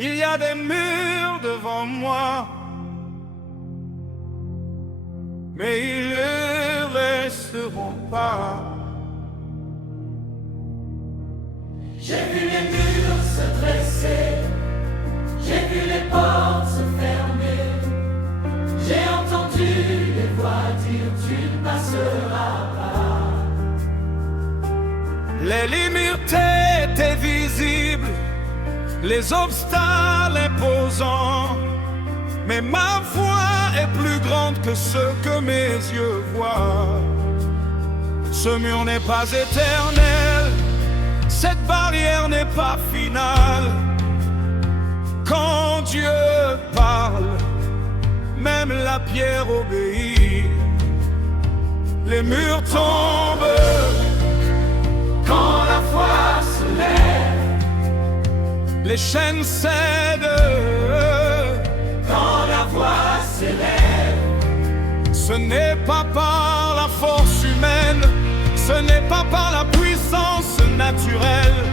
Il y a des murs devant moi, mais ils ne resteront pas. J'ai vu les murs se dresser, j'ai vu les portes se fermer, j'ai entendu les voix dire tu ne passeras pas. Les limites étaient visibles, les obstacles imposants, mais ma foi est plus grande que ce que mes yeux voient. Ce mur n'est pas éternel, cette barrière n'est pas finale. Quand Dieu parle, même la pierre obéit. Les murs tombent quand la foi se lève, les chaînes cèdent quand la voix s'élève. Ce n'est pas par la force humaine, ce n'est pas par la puissance naturelle,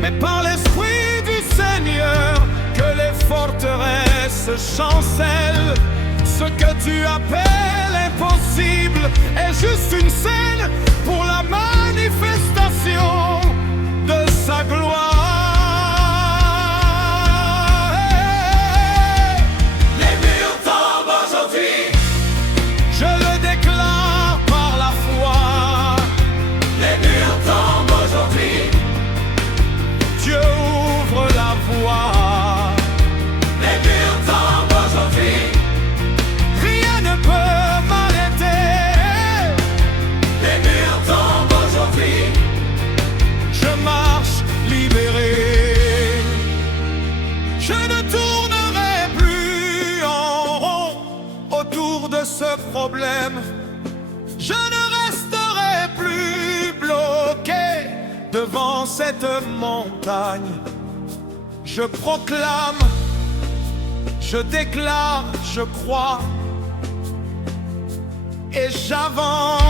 mais par l'Esprit du Seigneur que les forteresses chancellent. Ce que tu appelles impossible est juste une scène pour la manifestation de sa gloire. Problème, je ne resterai plus bloqué devant cette montagne. Je proclame, je déclare, je crois et j'avance.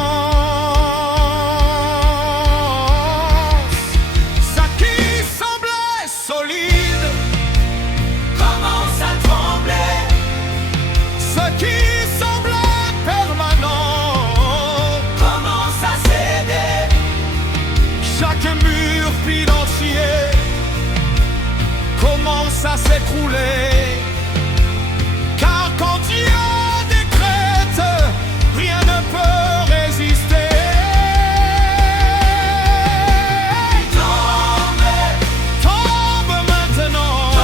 Ça qui semblait solide commence à trembler. Ce qui commence à s'écrouler, car quand Dieu décrète, rien ne peut résister. Tombe maintenant,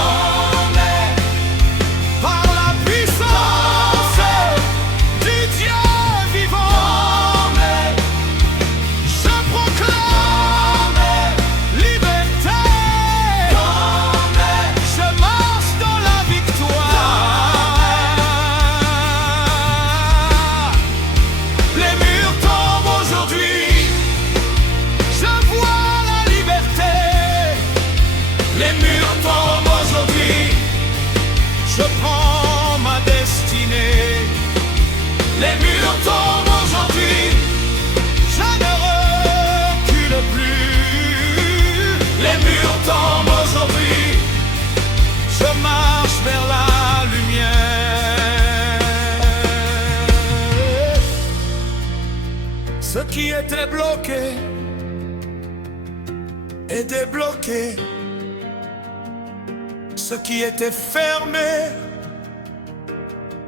par la puissance du Dieu vivant. Je proclame liberté. Je prends ma destinée. Les murs tombent aujourd'hui. Je ne recule plus. Les murs tombent aujourd'hui. Je marche vers la lumière. Ce qui était bloqué est débloqué. Ce qui était fermé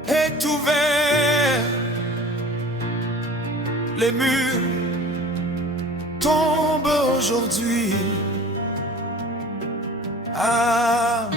est ouvert. Les murs tombent aujourd'hui. Amen.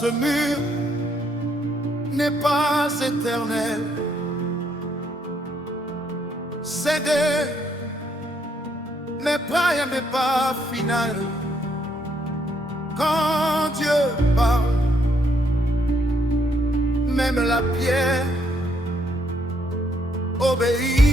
Ce mur n'est pas éternel. Céder n'est pas final. Quand Dieu parle, même la pierre obéit.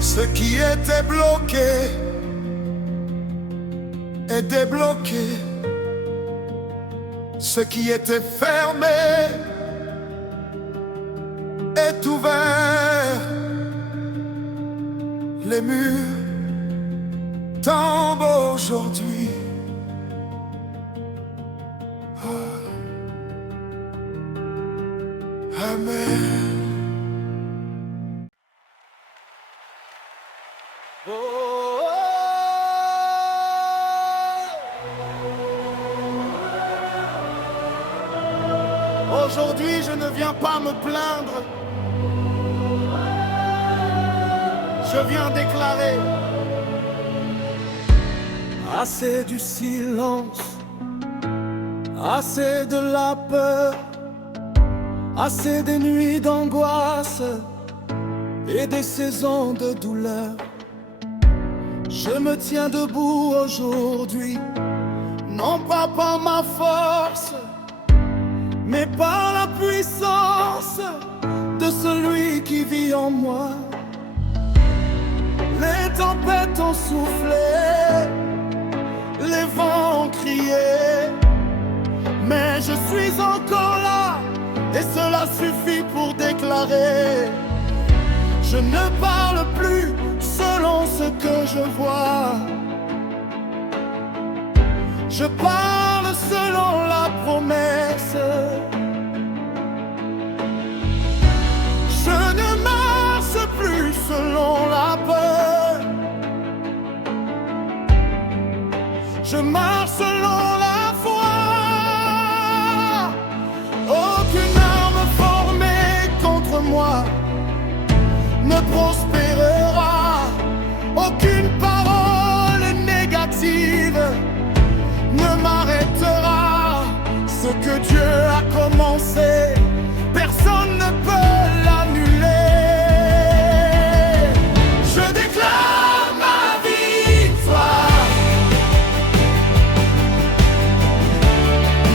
Ce qui était bloqué est débloqué. Ce qui était fermé est ouvert. Les murs tombent aujourd'hui. Amen. Aujourd'hui, je ne viens pas me plaindre. Je viens déclarer assez du silence, assez de la peur, assez des nuits d'angoisse et des saisons de douleur. Je me tiens debout aujourd'hui, non pas par ma force, mais par la puissance de celui qui vit en moi. Les tempêtes ont soufflé, les vents ont crié, mais je suis encore là, et cela suffit pour déclarer: je ne parle plus selon ce que je vois, je parle selon la promesse. Je ne marche plus selon la peur, je marche selon la foi. Aucune arme formée contre moi ne prospérera, aucune parole négative ne m'arrêtera. Ce que Dieu a commencé, personne ne peut l'annuler. Je déclare ma victoire,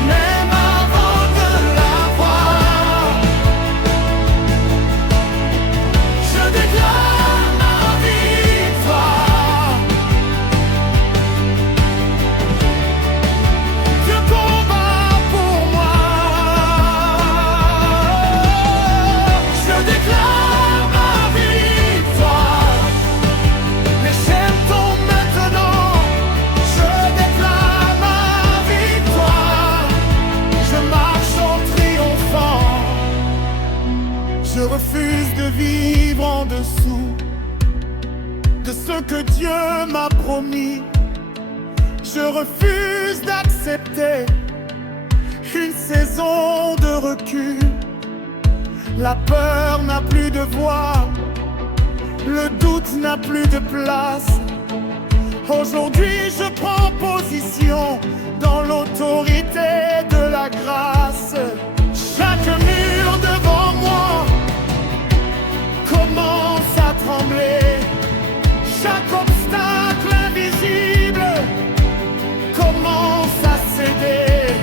même avant de la voir. Je déclare ma victoire. Dieu combat pour moi. Je déclare ma victoire. Les chaînes tombent maintenant. Je déclare ma victoire. Je marche en triomphant. Je refuse de vivre en dessous de ce que Dieu m'a promis. Je refuse d'accepter une saison de recul. La peur n'a plus de voix, le doute n'a plus de place. Aujourd'hui, je prends position dans l'autorité de la grâce. Chaque mur devant moi commence à trembler. Chaque obstacle invisible commence à céder.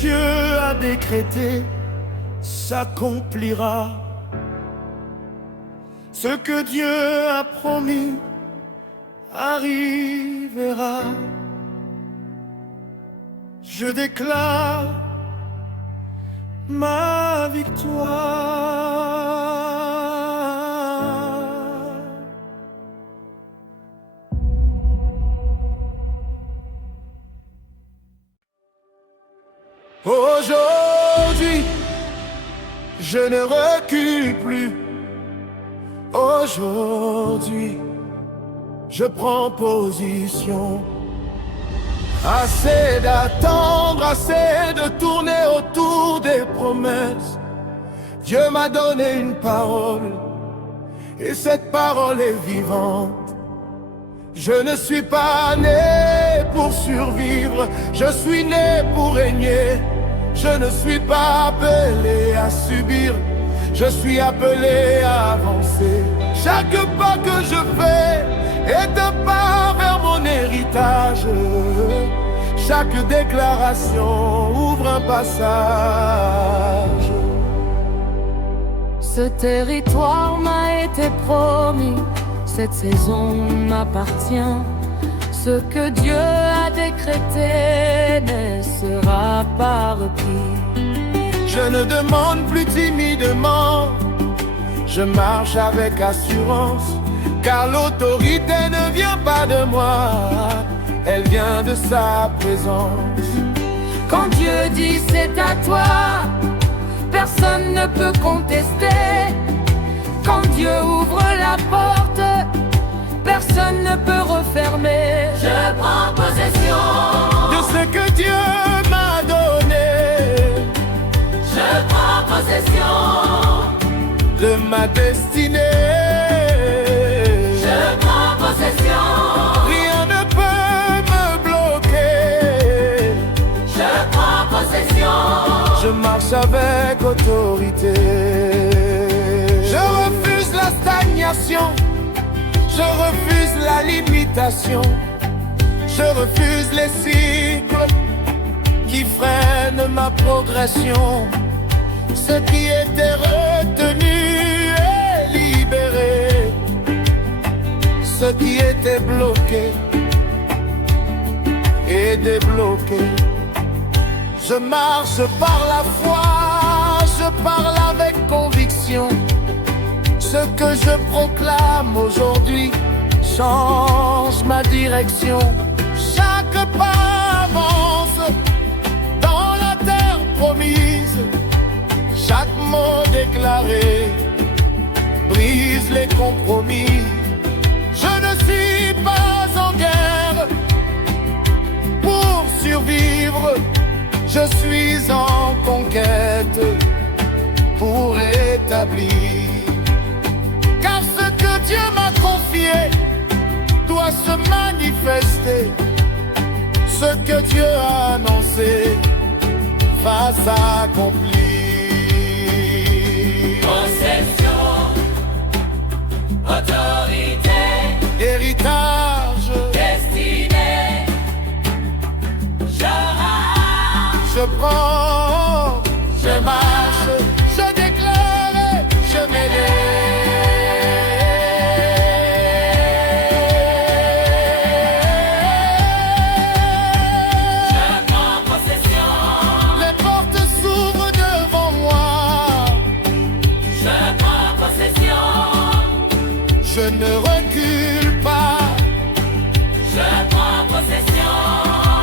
Dieu a décrété s'accomplira. Ce que Dieu a promis arrivera. Je déclare ma victoire. Aujourd'hui, je ne recule plus. Aujourd'hui, je prends position. Assez d'attendre, assez de tourner autour des promesses. Dieu m'a donné une parole, et cette parole est vivante. Je ne suis pas né pour survivre, je suis né pour régner. Je ne suis pas appelé à subir, je suis appelé à avancer. Chaque pas que je fais est un pas vers mon héritage. Chaque déclaration ouvre un passage. Ce territoire m'a été promis, cette saison m'appartient. Ce que Dieu a décrété ne sera pas repris. Je ne demande plus timidement, je marche avec assurance, car l'autorité ne vient pas de moi, elle vient de sa présence. Quand Dieu dit c'est à toi, personne ne peut contester. Quand Dieu ouvre la porte, personne ne peut refermer. Je prends possession de ce que Dieu m'a donné. Je prends possession de ma destinée. Je prends possession. Rien ne peut me bloquer. Je prends possession. Je marche avec autorité. Je refuse la stagnation. Je refuse la limitation. Je refuse les cycles qui freinent ma progression. Ce qui était retenu est libéré. Ce qui était bloqué est débloqué. Je marche par la foi, je parle avec conviction. Ce que je proclame aujourd'hui change ma direction. Chaque pas avance dans la terre promise. Chaque mot déclaré brise les compromis. Je ne suis pas en guerre pour survivre. Je suis en conquête pour établir. Car ce que Dieu m'a confié doit se manifester. Ce que Dieu a annoncé va s'accomplir. Possession, autorité, Héritage, destinée. je prends, je marche, je déclare, je m'élève. Je prends possession. Les portes s'ouvrent devant moi. Je prends possession. Je ne recule pas. Je prends possession.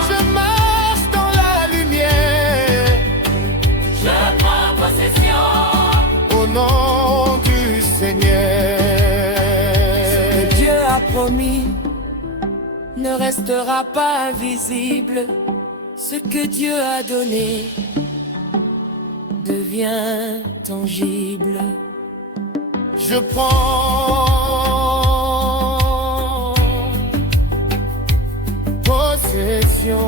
Je marche dans la lumière. Je prends possession. Au nom du Seigneur. Ce que Dieu a promis ne restera pas invisible. Ce que Dieu a donné devient tangible. Je prends possession.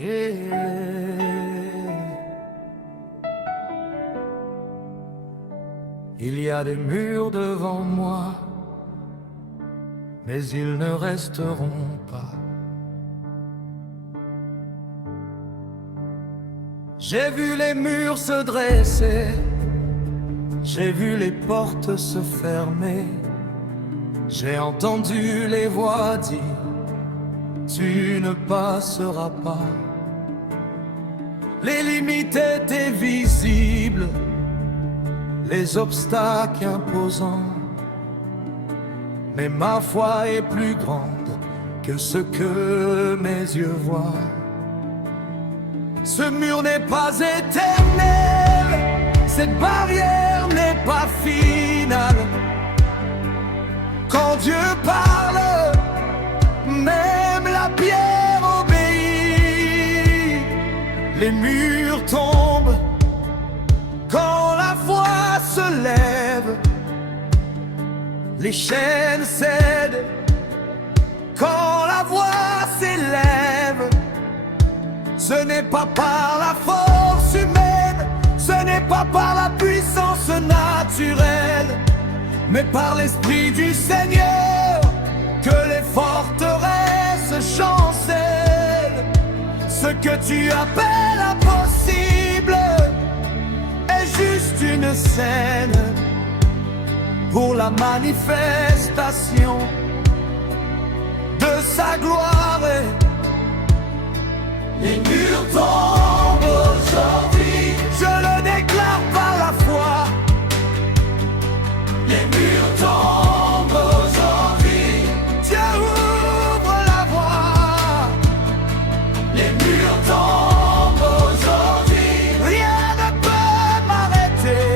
Il y a des murs devant moi, mais ils ne resteront pas. J'ai vu les murs se dresser, j'ai vu les portes se fermer, j'ai entendu les voix dire tu ne passeras pas. Les limites étaient visibles, les obstacles imposants, mais ma foi est plus grande que ce que mes yeux voient. Ce mur n'est pas éternel, cette barrière n'est pas finale. Quand Dieu parle, même la pierre obéit. Les murs tombent quand la foi se lève. Les chaînes cèdent quand la voix s'élève. Ce n'est pas par la force humaine, ce n'est pas par la puissance naturelle, mais par l'Esprit du Seigneur que les forteresses chancellent. Ce que tu appelles impossible est juste une scène pour la manifestation de sa gloire. Les murs tombent aujourd'hui, je le déclare par la foi. Les murs tombent aujourd'hui, Dieu ouvre la voie. Les murs tombent aujourd'hui, rien ne peut m'arrêter.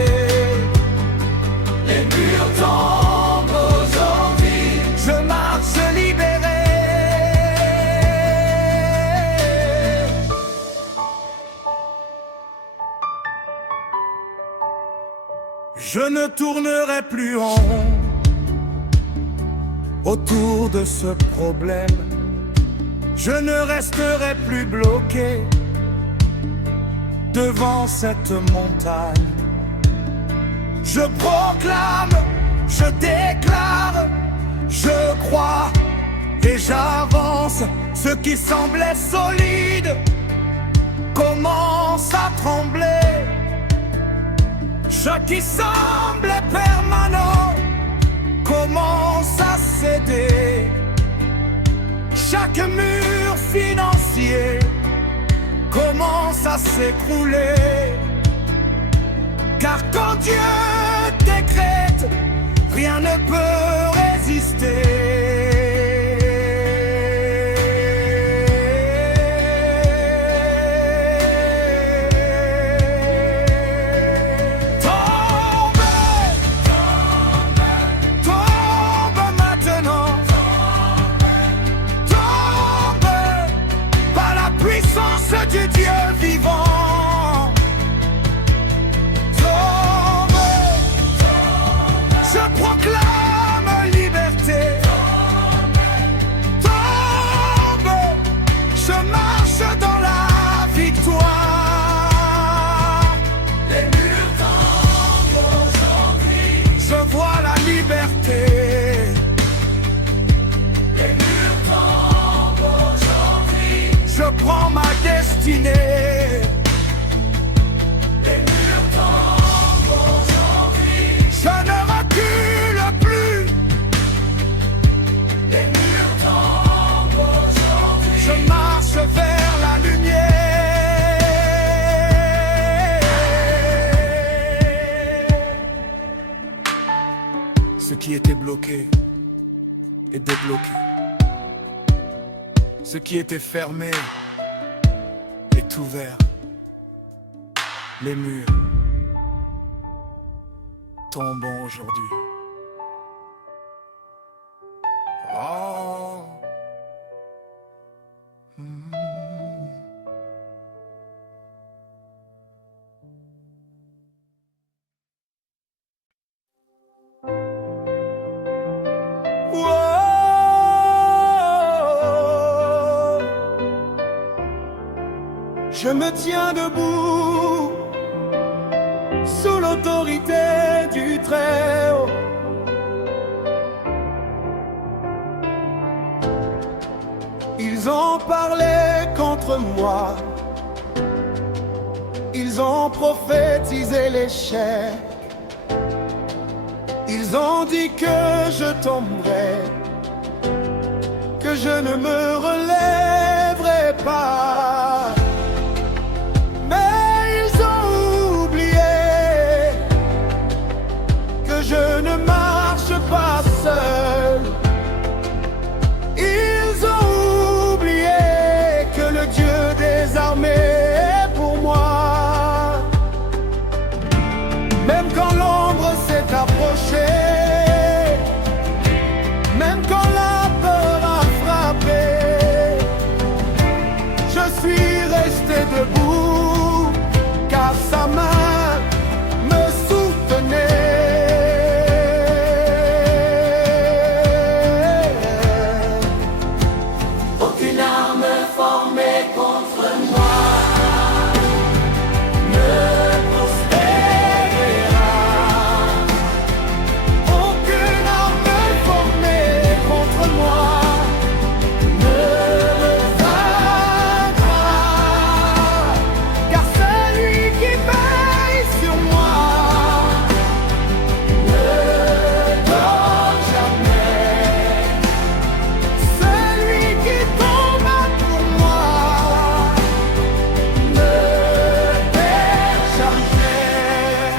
Les murs tombent aujourd'hui, je marche libéré. Je ne tournerai plus en rond autour de ce problème. Je ne resterai plus bloqué devant cette montagne. Je proclame, je déclare, je crois et j'avance. Ce qui semblait solide commence à trembler. Ce qui semblait permanent commence à céder. Chaque mur financier commence à s'écrouler. Car quand Dieu décrète, rien ne peut résister. Du Dieu vivant, tombe, je proclame liberté, tombe, je marche dans la victoire. Les murs tombent aujourd'hui, je vois la liberté. Les murs tombent aujourd'hui, je prends ma destinée. Les murs tombent aujourd'hui, je ne recule plus. Les murs tombent aujourd'hui, je marche vers la lumière. Ce qui était bloqué est débloqué. Ce qui était fermé est ouvert. Les murs tombent aujourd'hui. Oh. Je me tiens debout sous l'autorité du Très-Haut. Ils ont parlé contre moi, ils ont prophétisé l'échec. Ils ont dit que je tomberais, que je ne me relèverai pas. Mais ils ont oublié que je ne marche pas seul. Ils ont oublié que le Dieu des armées est pour moi. Même quand l'ombre s'est approchée, même quand la peur a frappé, je suis resté debout, car sa main me soutenait. Aucune arme formée contre moi ne prospérera. Aucune arme formée contre moi ne me vaincra, car celui qui veille sur moi ne dort jamais. Celui qui combat pour moi ne perd jamais.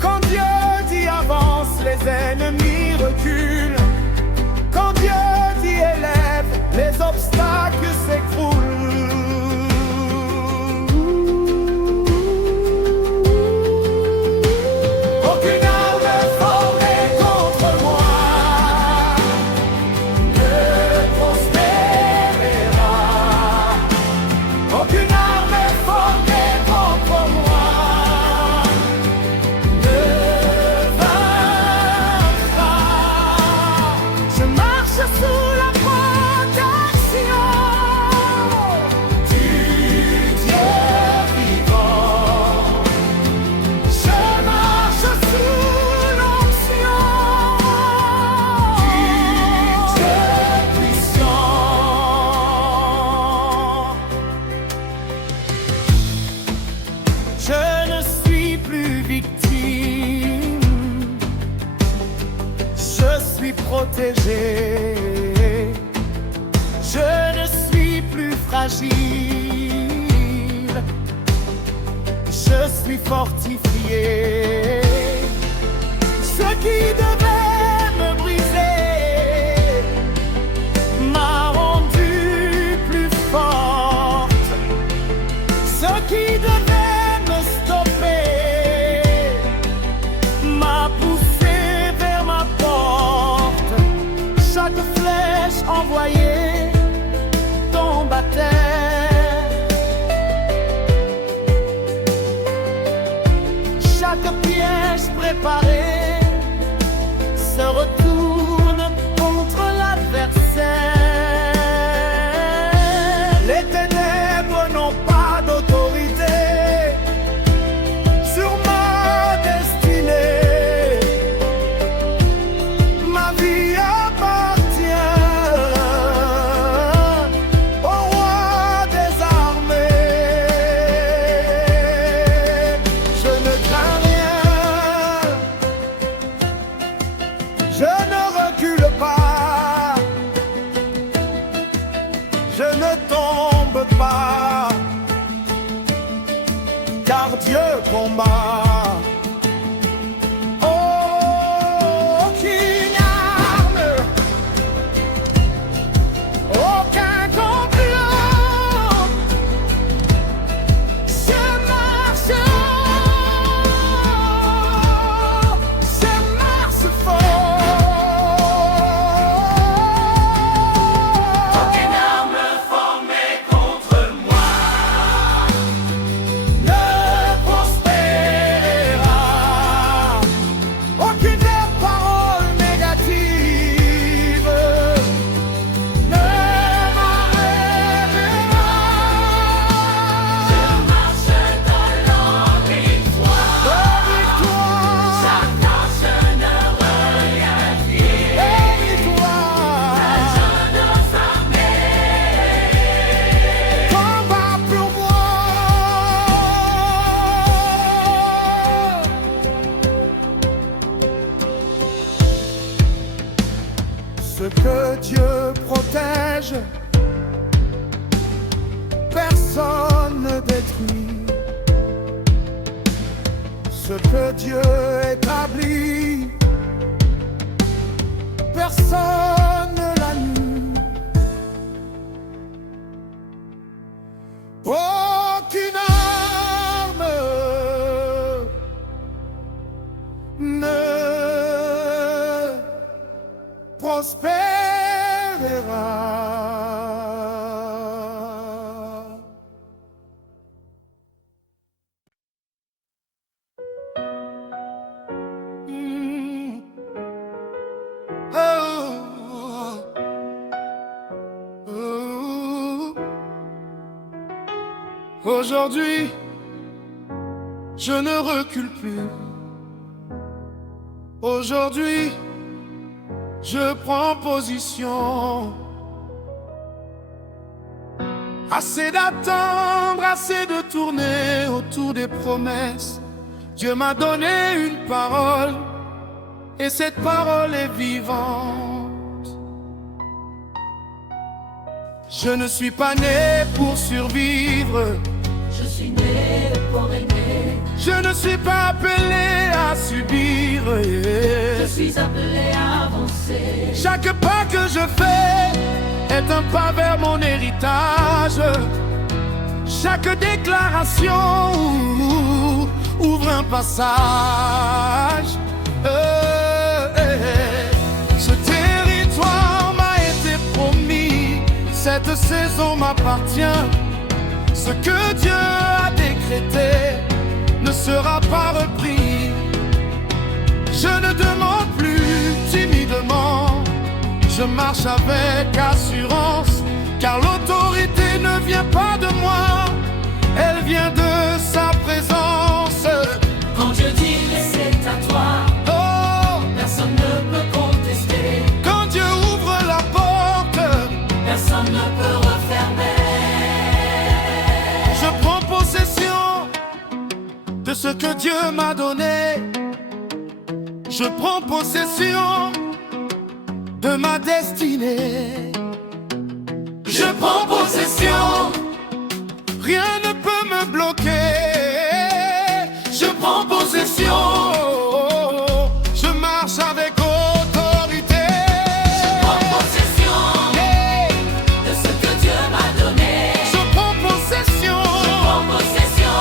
Quand Dieu dit avance, les ennemis reculent. Quand Dieu dit élève, les obstacles s'écroulent. Aucune arme formée contre moi ne prospérera. Aucune arme formée contre moi ne vaincra. Je marche sous la protection du Dieu vivant. Je marche sous l'onction du Dieu puissant. Je ne suis plus victime, je suis protégé. Je ne suis plus fragile, je suis fortifié. Ce qui devait me briser m'a rendu plus forte. Ce qui devait me stopper m'a poussé vers ma porte. Chaque flèche envoyée tombe à terre. Chaque piège préparé se retourne contre l'adversaire. Les ténèbres n'ont pas d'autorité sur ma destinée. Ma vie appartient au roi des armées. Je ne crains rien, je ne recule pas, je ne tombe pas, car Dieu combat. Aucune arme, aucun complot. Je marche fort. Aucune arme formée contre moi Ne prospère que Dieu protège, personne ne détruit. Ce que Dieu établit, personne ne l'annule. Aucune arme ne prospérera. Aujourd'hui, je ne recule plus. Aujourd'hui, je prends position. Assez d'attendre, assez de tourner autour des promesses. Dieu m'a donné une parole, et cette parole est vivante. Je ne suis pas né pour survivre, je suis né pour régner. Je ne suis pas appelé à subir, je suis appelé à avancer. Chaque pas que je fais est un pas vers mon héritage. Chaque déclaration ouvre un passage. Ce territoire m'a été promis, cette saison m'appartient. Ce que Dieu a décrété ne sera pas repris. Je ne demande plus timidement, je marche avec assurance, car l'autorité ne vient pas de moi, elle vient de sa présence. Quand Dieu dit c'est à toi, oh, personne ne peut contester. Quand Dieu ouvre la porte, personne ne peut refermer. Je prends possession de ce que Dieu m'a donné. Je prends possession de ma destinée. Je prends possession, rien ne peut me bloquer. Je prends possession, je marche avec autorité. Je prends possession de ce que Dieu m'a donné. Je prends possession, je prends possession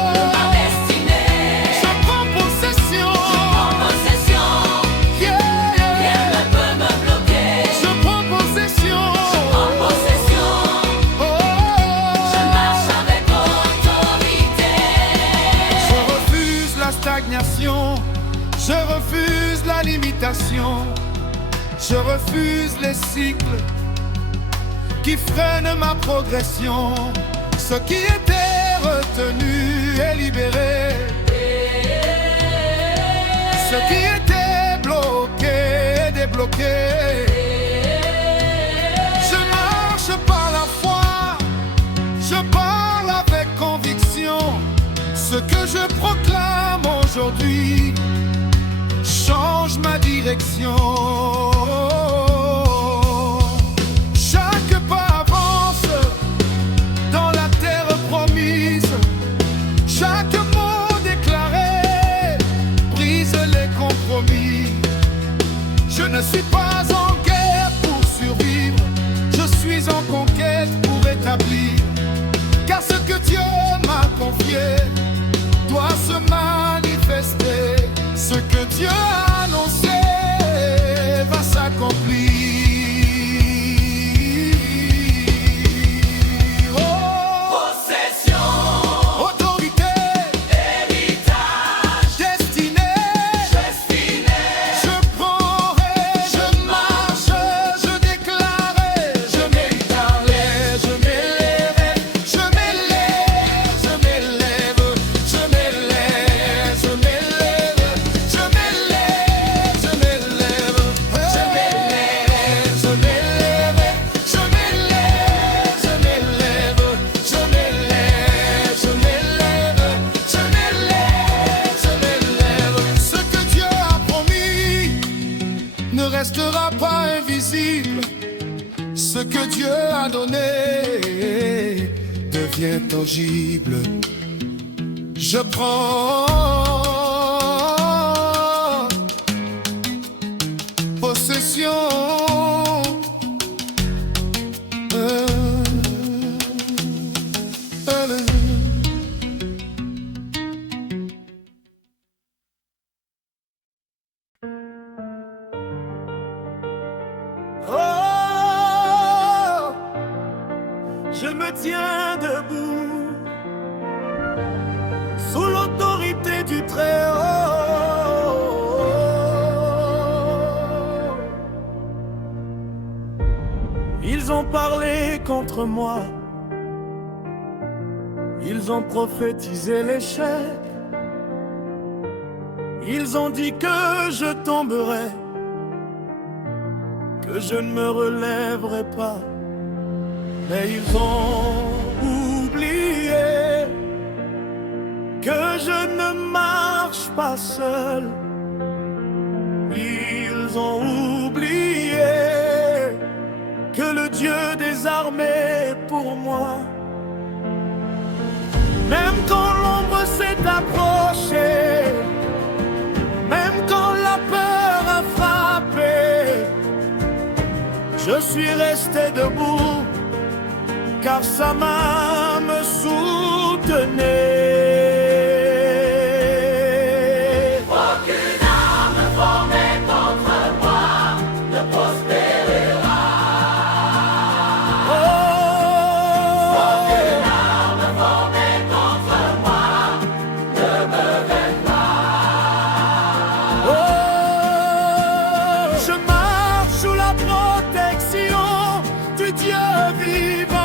de ma destinée. Je prends possession, rien ne peut me bloquer. je prends possession, je marche avec autorité. Je refuse la stagnation, je refuse la limitation, je refuse les cycles qui freinent ma progression. Ce qui était retenu est libéré, ce qui était bloqué est débloqué. Je marche par la foi, je parle avec conviction. Ce que je proclame aujourd'hui change ma direction. Chaque pas avance dans la terre promise. Chaque mot déclaré brise les compromis. Je ne suis pas en guerre pour survivre, je suis en conquête pour établir. Car ce que Dieu m'a confié doit se manifester. Ce que Dieu a annoncé va invisible, ce que Dieu a donné devient tangible. Je prends possession. Oh, je me tiens debout sous l'autorité du Très-Haut. Ils ont parlé contre moi, ils ont prophétisé l'échec, ils ont dit que je tomberais, que je ne me relèverai pas. Mais ils ont oublié que je ne marche pas seul. Ils ont oublié que le Dieu des armées est pour moi. Même quand l'ombre s'est approchée, même quand la peur a frappé, je suis resté debout, car sa main me soutenait. Aucune arme formée contre moi ne prospérera. Aucune arme formée contre moi ne me vaincra. Je marche sous la protection du Dieu vivant.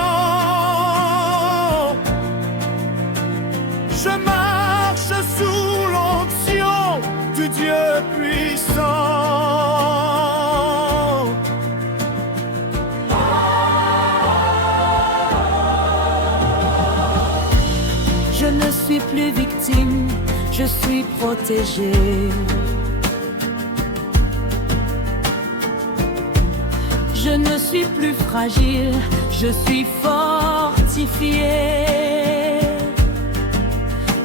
Je marche sous l'onction du Dieu puissant. Je ne suis plus victime, je suis protégée. Je ne suis plus fragile, je suis fortifiée.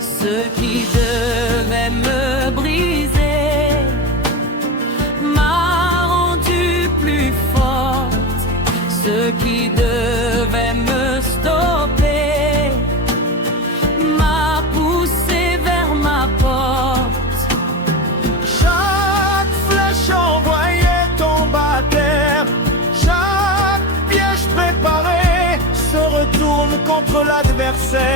Ce qui devait me briser m'a rendue plus forte. Ce qui devait me stopper m'a poussé vers ma porte. Chaque flèche envoyée tombe à terre. Chaque piège préparé se retourne contre l'adversaire.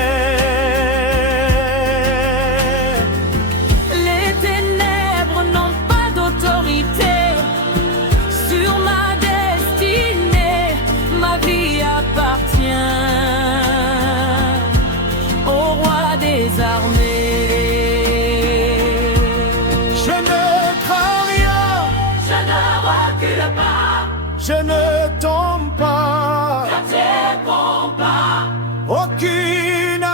Les ténèbres n'ont pas d'autorité sur ma destinée. Ma vie appartient au roi des armées. Je ne crains rien, Je ne recule pas je ne tombe pas. dans tes combats. Aucune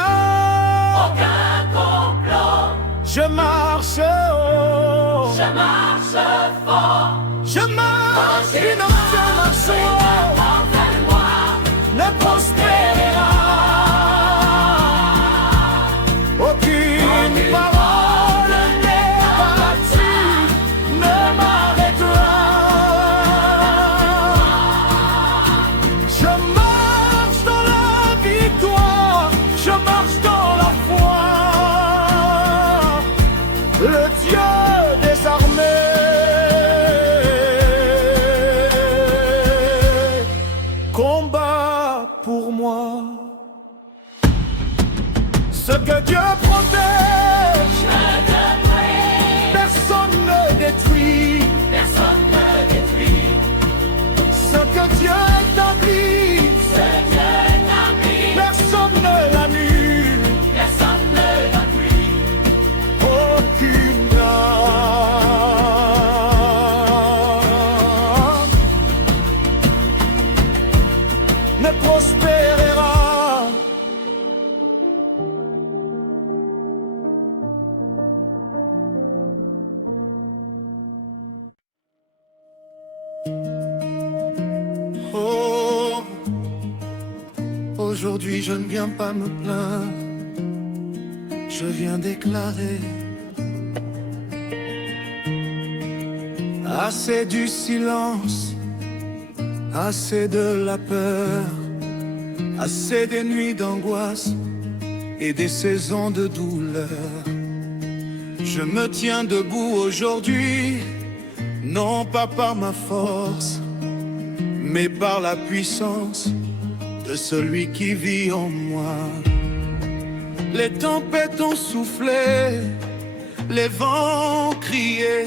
Aucun complot. je marche haut. Je marche fort. Je marche une marche haut. Entraîne-moi. Ne prospérera. Aucune parole n'est battue, ne m'arrêtera. Je marche dans la victoire, je marche dans la foi. Le Dieu des armées combat pour moi. Ce que Dieu protège, personne ne détruit. Personne ne détruit. Ce que Dieu établit, Ce Dieu établit. personne ne l'annule. Personne ne l'appuie. Aucune arme ne prospérera. Aujourd'hui je ne viens pas me plaindre, je viens déclarer assez du silence, assez de la peur, assez des nuits d'angoisse et des saisons de douleur. Je me tiens debout aujourd'hui, non pas par ma force, mais par la puissance de celui qui vit en moi. Les tempêtes ont soufflé, les vents ont crié,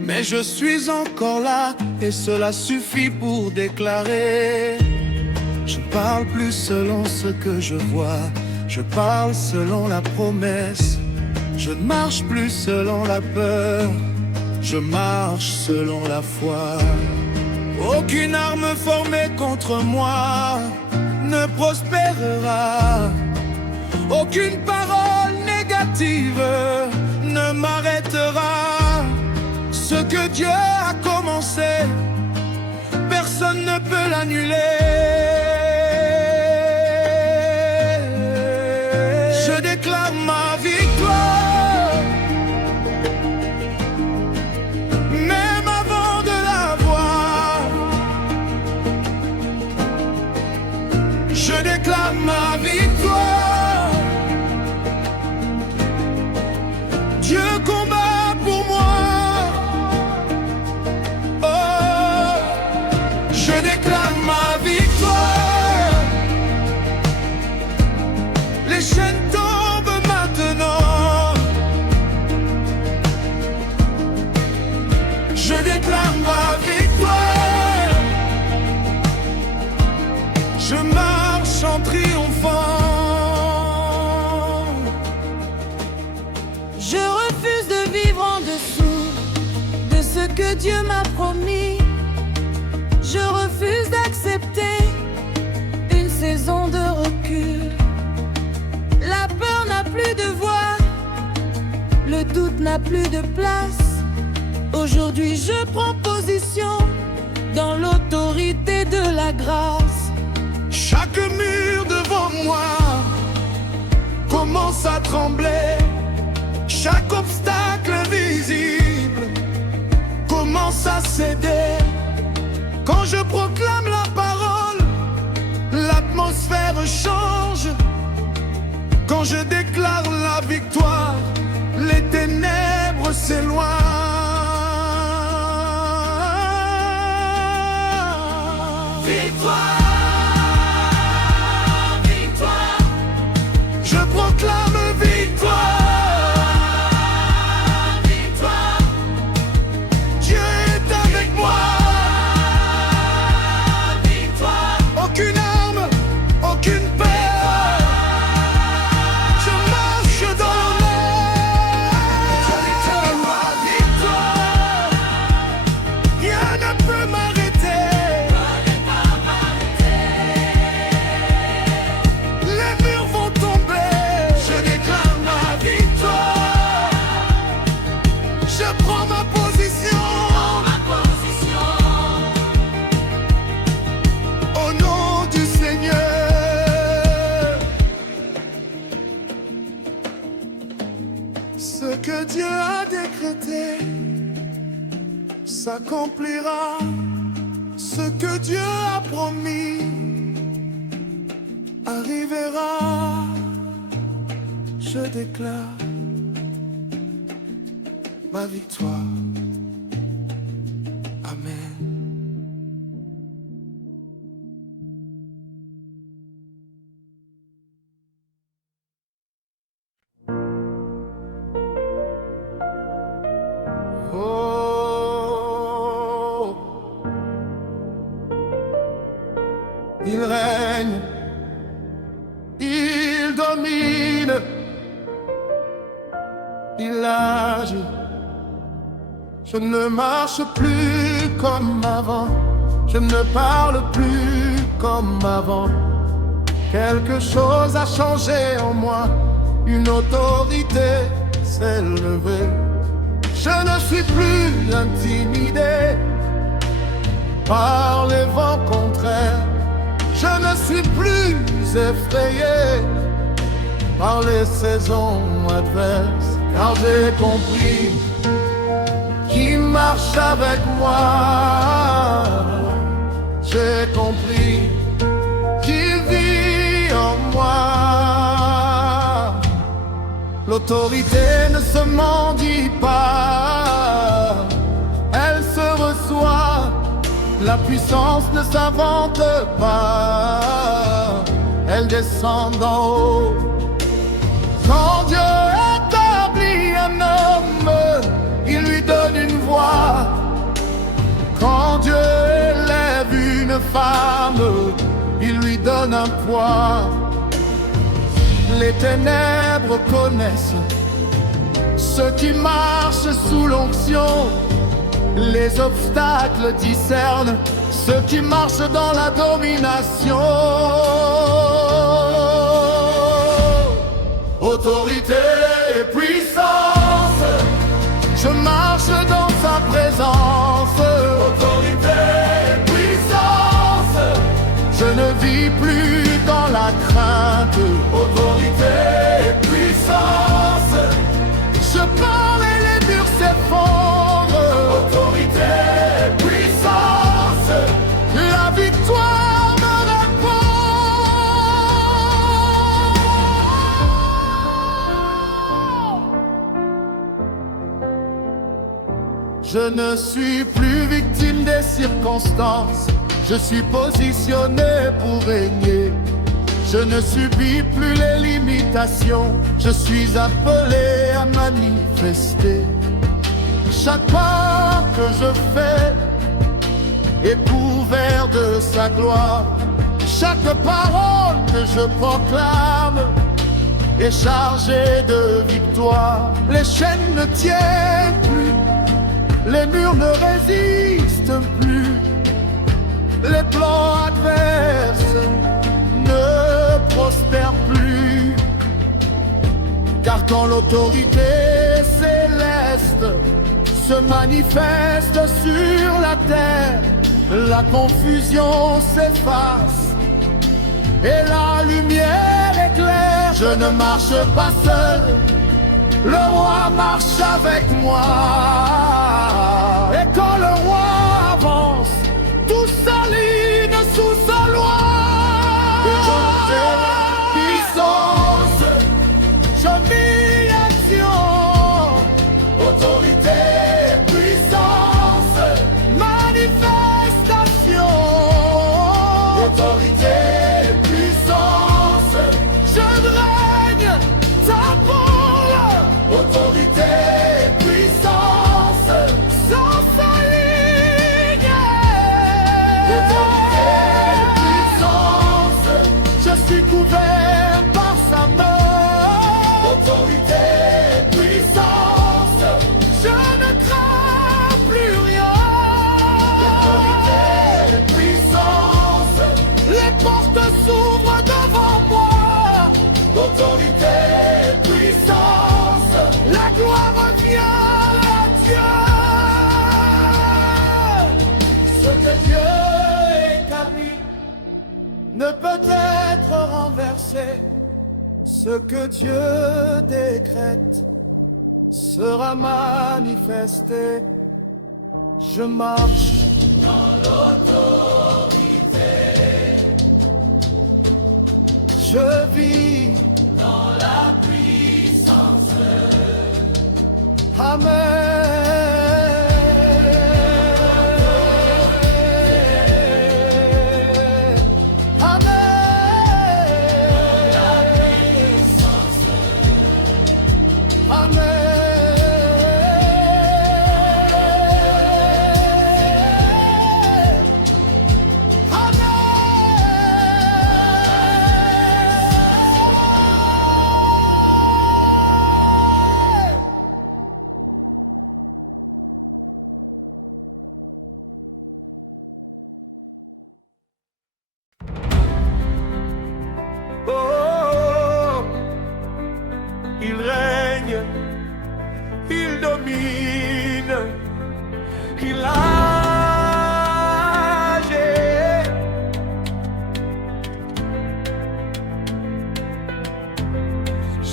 mais je suis encore là et cela suffit pour déclarer. Je ne parle plus selon ce que je vois, je parle selon la promesse. Je ne marche plus selon la peur, je marche selon la foi. Aucune arme formée contre moi ne prospérera. Aucune parole négative ne m'arrêtera. Ce que Dieu a commencé, personne ne peut l'annuler. Je déclare ma victoire, même avant de la voir. Je déclare ma victoire. Dieu combat pour moi. Oh, je déclare ma victoire. Les chaînes tombent maintenant. Je déclare ma victoire. Je marche en triomphant. Je refuse de vivre en dessous de ce que Dieu m'a promis. Je refuse d'accepter une saison de recul. La peur n'a plus de voix, le doute n'a plus de place. Aujourd'hui je prends position dans l'autorité de la grâce. Chaque mur devant moi commence à trembler. Chaque obstacle visible commence à céder. Quand je proclame la parole, l'atmosphère change. Quand je déclare la victoire, les ténèbres s'éloignent. Victoire! Je proclame victoire, victoire. Dieu est avec moi, victoire. Aucune arme, aucune peur. Je marche dans l'air. Je déclare ma victoire. Rien ne peut m'arrêter. Les murs vont tomber. Je déclare ma victoire. Je prends ma position. Au nom du Seigneur. Ce que Dieu a décrété s'accomplira. Ce que Dieu a promis arrivera. Je déclare ma victoire. Amen. Oh, il règne, il domine, il agit. Je ne marche plus comme avant, je ne parle plus comme avant. Quelque chose a changé en moi, une autorité s'est levée. Je ne suis plus intimidé par les vents contraires. Je ne suis plus effrayé par les saisons adverses, car j'ai compris qui marche avec moi. J'ai compris qu'il vit en moi. L'autorité ne se mendie pas, elle se reçoit. La puissance ne s'invente pas, elle descend d'en haut. Quand Dieu établit un homme, il lui donne une voix. Quand Dieu élève une femme, il lui donne un poids. Les ténèbres connaissent ceux qui marchent sous l'onction. Les obstacles discernent ceux qui marchent dans la domination. Autorité et puissance, je marche dans sa présence. Autorité et puissance, je ne vis plus dans la crainte. Autorité et puissance, je parle et les murs s'effondrent. Autorité et puissance, la victoire me répond. Je ne suis plus victime des circonstances, je suis positionné pour régner. Je ne subis plus les limitations, je suis appelé à manifester. Chaque pas que je fais est couvert de sa gloire. Chaque parole que je proclame est chargée de victoire. Les chaînes ne tiennent plus, les murs ne résistent plus, les plans adverses ne prospèrent plus. Car quand l'autorité céleste se manifeste sur la terre, la confusion s'efface et la lumière éclaire. Je ne marche pas seul, le roi marche avec moi. Et quand le roi avance, tout s'aligne sous sa loi. Puissance, je mis action. Autorité, puissance, manifestation. Autorité, puissance, je règne ta parole. Autorité, puissance, sans s'aligner. Autorité, puissance, je suis couvert par sa main. Autorité, puissance, je ne crains plus rien. Autorité, puissance, les portes s'ouvrent devant moi. Autorité, puissance, la gloire revient à Dieu. Ce que Dieu établit ne peut être renversé. Ce que Dieu décrète sera manifesté. Je marche dans l'autorité. Je vis dans la puissance. Amen.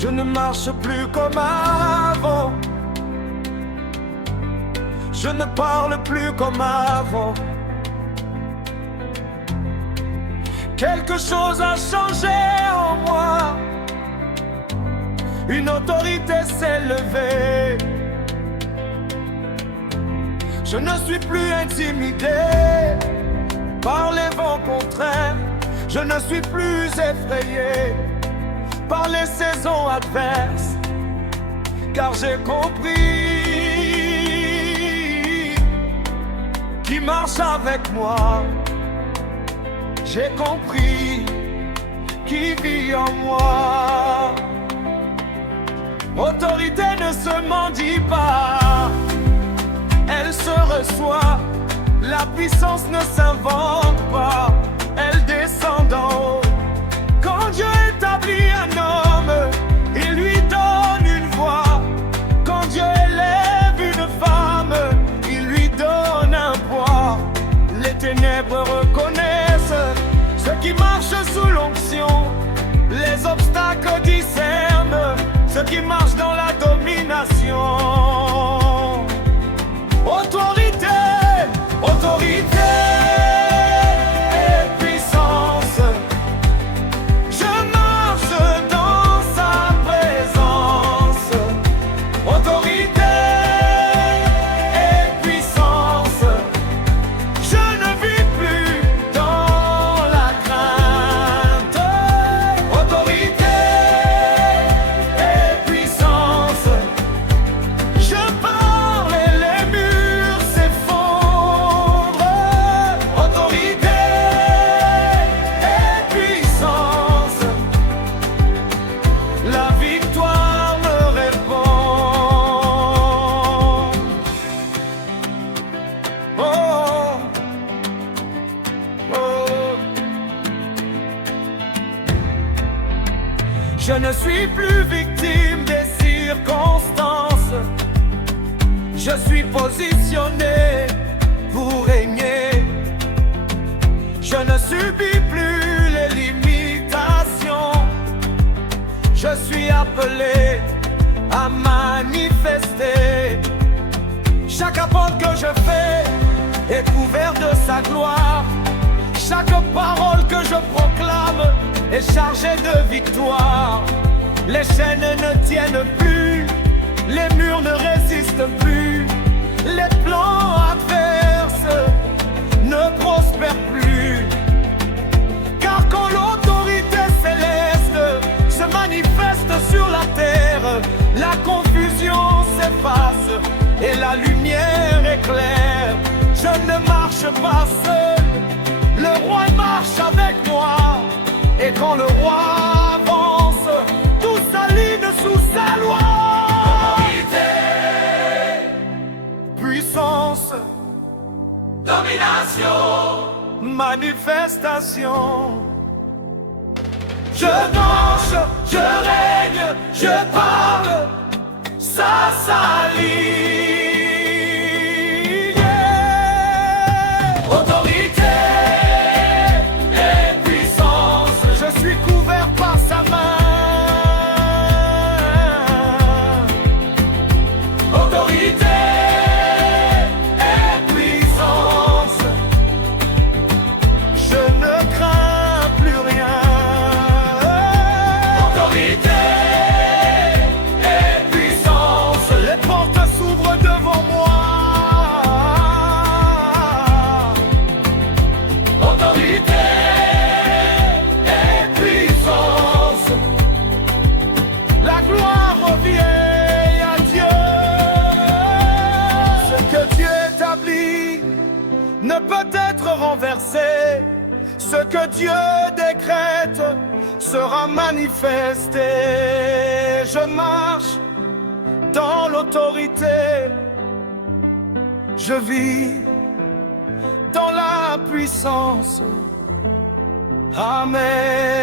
Je ne marche plus comme avant. Je ne parle plus comme avant. Quelque chose a changé en moi. Une autorité s'est levée. Je ne suis plus intimidé par les vents contraires. Je ne suis plus effrayé par les saisons adverses. Car j'ai compris qui marche avec moi. J'ai compris qui vit en moi. Autorité ne se mendie pas, elle se reçoit. La puissance ne s'invente pas, elle descend d'en haut. Quand Dieu établit un homme, il lui donne une voix. Quand Dieu élève une femme, il lui donne un poids. Les ténèbres reconnaissent ceux qui marchent sous l'onction. Les obstacles discernent ceux qui marchent dans la domination. Autorité, autorité et puissance. Je marche dans sa présence. Autorité et puissance. Je ne vis plus dans la crainte. Autorité et puissance. Je parle et les murs s'effondrent. Autorité et puissance. La victoire me répond. Oh, oh. Je ne suis plus victime des circonstances. Je suis positionné pour régner. Je ne subis plus les limitations. Je suis appelé à manifester. Chaque apport que je fais est couvert de sa gloire. Chaque parole que je proclame est chargée de victoire. Les chaînes ne tiennent plus, les murs ne résistent plus. Les plans adverses ne prospèrent plus. Car quand l'autorité céleste se manifeste sur la terre, la confusion s'efface et la lumière éclaire. Je ne marche pas seul, le roi marche avec moi. Et quand le roi avance, tout s'aligne sous sa loi. Puissance, Domination, manifestation. Je marche, je règne, je parle, ça s'aligne. Autorité et puissance. Je suis couvert par sa main. Autorité et puissance. Je ne crains plus rien. autorité et puissance. Les portes s'ouvrent devant moi. Autorité et puissance. La gloire revient à Dieu. Ce que Dieu établit ne peut être renversé. Ce que Dieu décrète sera manifesté. Je marche dans l'autorité. Je vis dans la puissance. Amen.